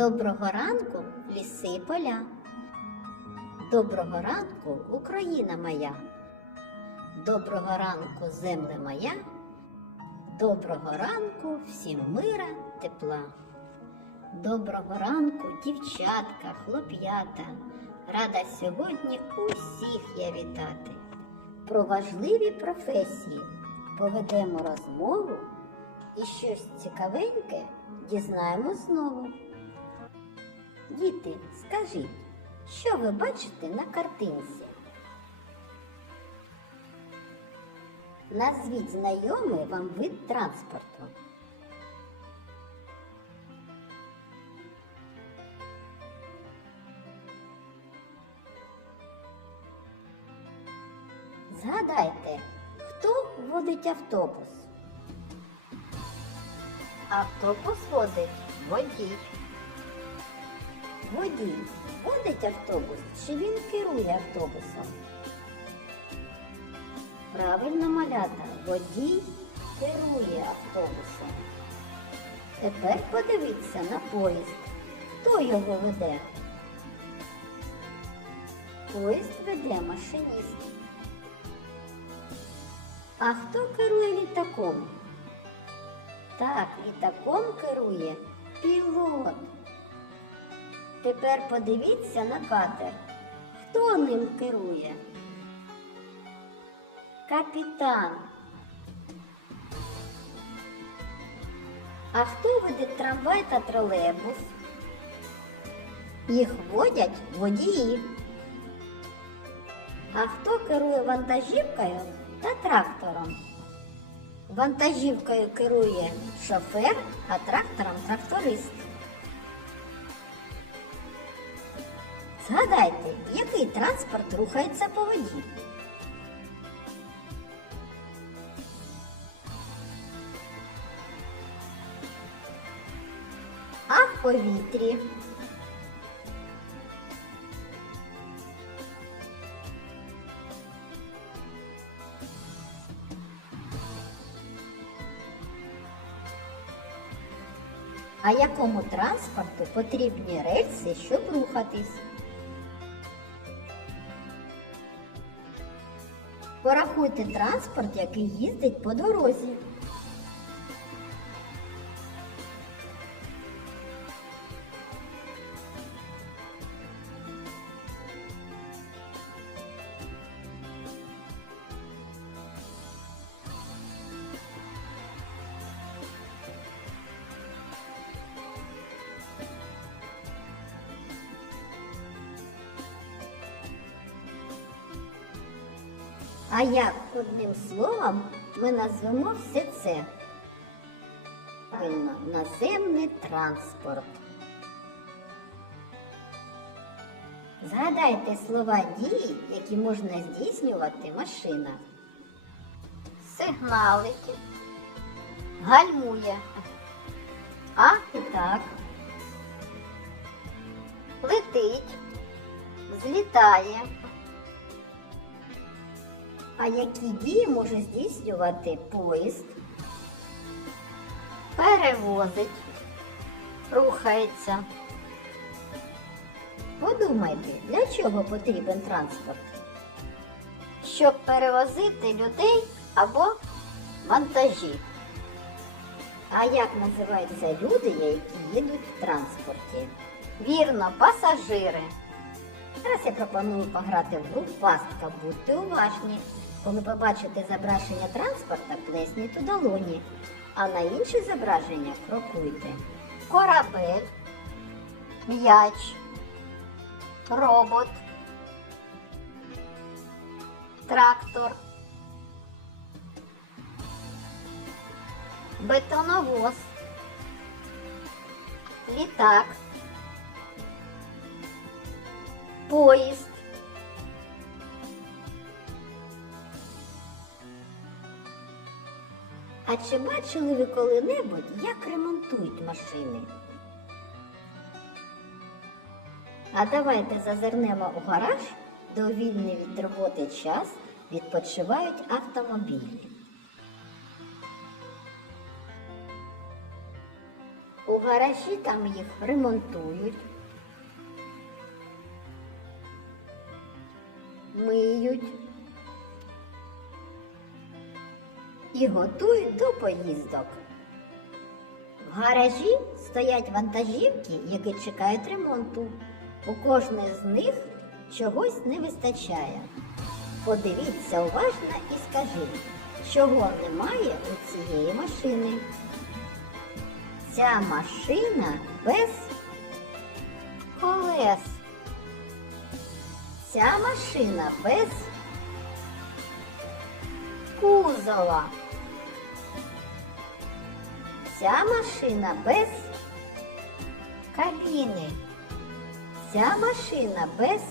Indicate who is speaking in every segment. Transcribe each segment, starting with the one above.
Speaker 1: Доброго ранку, ліси і поля. Доброго ранку, Україна моя. Доброго ранку, земле моя. Доброго ранку, всім мира, тепла. Доброго ранку, дівчатка, хлоп'ята. Рада сьогодні усіх я вітати. Про важливі професії поведемо розмову і щось цікавеньке дізнаємо знову. Діти, скажіть, що ви бачите на картинці? Назвіть знайомий вам вид транспорту. Згадайте, хто водить автобус? Автобус водить водій. Водій водить автобус чи він керує автобусом? Правильно малята, водій керує автобусом. Тепер подивіться на поїзд. Хто його веде? Поїзд веде машиніст. А хто керує літаком? Так, літаком керує пілот. Тепер подивіться на катер. Хто ним керує? Капітан. А хто веде трамвай та тролейбус? Їх водять водії. А хто керує вантажівкою та трактором? Вантажівкою керує шофер, а трактором тракторист. Згадайте, який транспорт рухається по воді? А в повітрі? А якому транспорту потрібні рельси, щоб рухатись? Порахуйте транспорт, який їздить по дорозі. А як одним словом ми назвемо все це? Правильно, наземний транспорт. Згадайте слова дії, які можна здійснювати машина. Сигналить, гальмує. А і так. Летить, злітає. А які дії може здійснювати поїзд? Перевозить, рухається. Подумайте, для чого потрібен транспорт? Щоб перевозити людей або вантажі. А як називаються люди, які їдуть в транспорті? Вірно, пасажири. Зараз я пропоную пограти в гру пастка. Будьте уважні. Коли побачите зображення транспорта, плесніть у долоні, а на інші зображення крокуйте. Корабель, м'яч, робот, трактор, бетоновоз, літак, поїзд. А чи бачили ви коли-небудь, як ремонтують машини? А давайте зазирнемо у гараж, де у вільний від роботи час відпочивають автомобілі. У гаражі там їх ремонтують, миють і готують до поїздок. В гаражі стоять вантажівки, які чекають ремонту. У кожної з них чогось не вистачає. Подивіться уважно і скажіть, чого немає у цієї машини. Ця машина без колес. Ця машина без кузова. Ця машина без кабіни. Ця машина без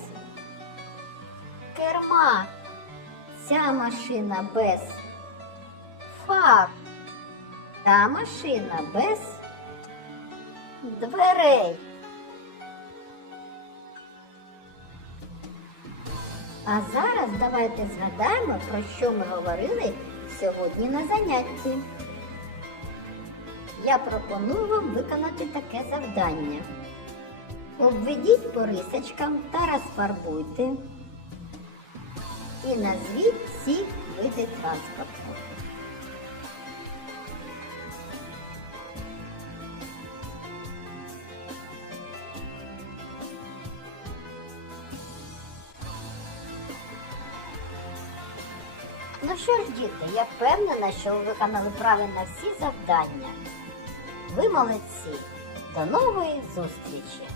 Speaker 1: керма. Ця машина без фар. Ця машина без дверей. А зараз давайте згадаємо, про що ми говорили сьогодні на занятті. Я пропоную вам виконати таке завдання. Обведіть по рисочкам та розфарбуйте. І назвіть всі види транспорту. Ну що ж, діти, я впевнена, що ви виконали правильно всі завдання. Ви молодці. До нової зустрічі!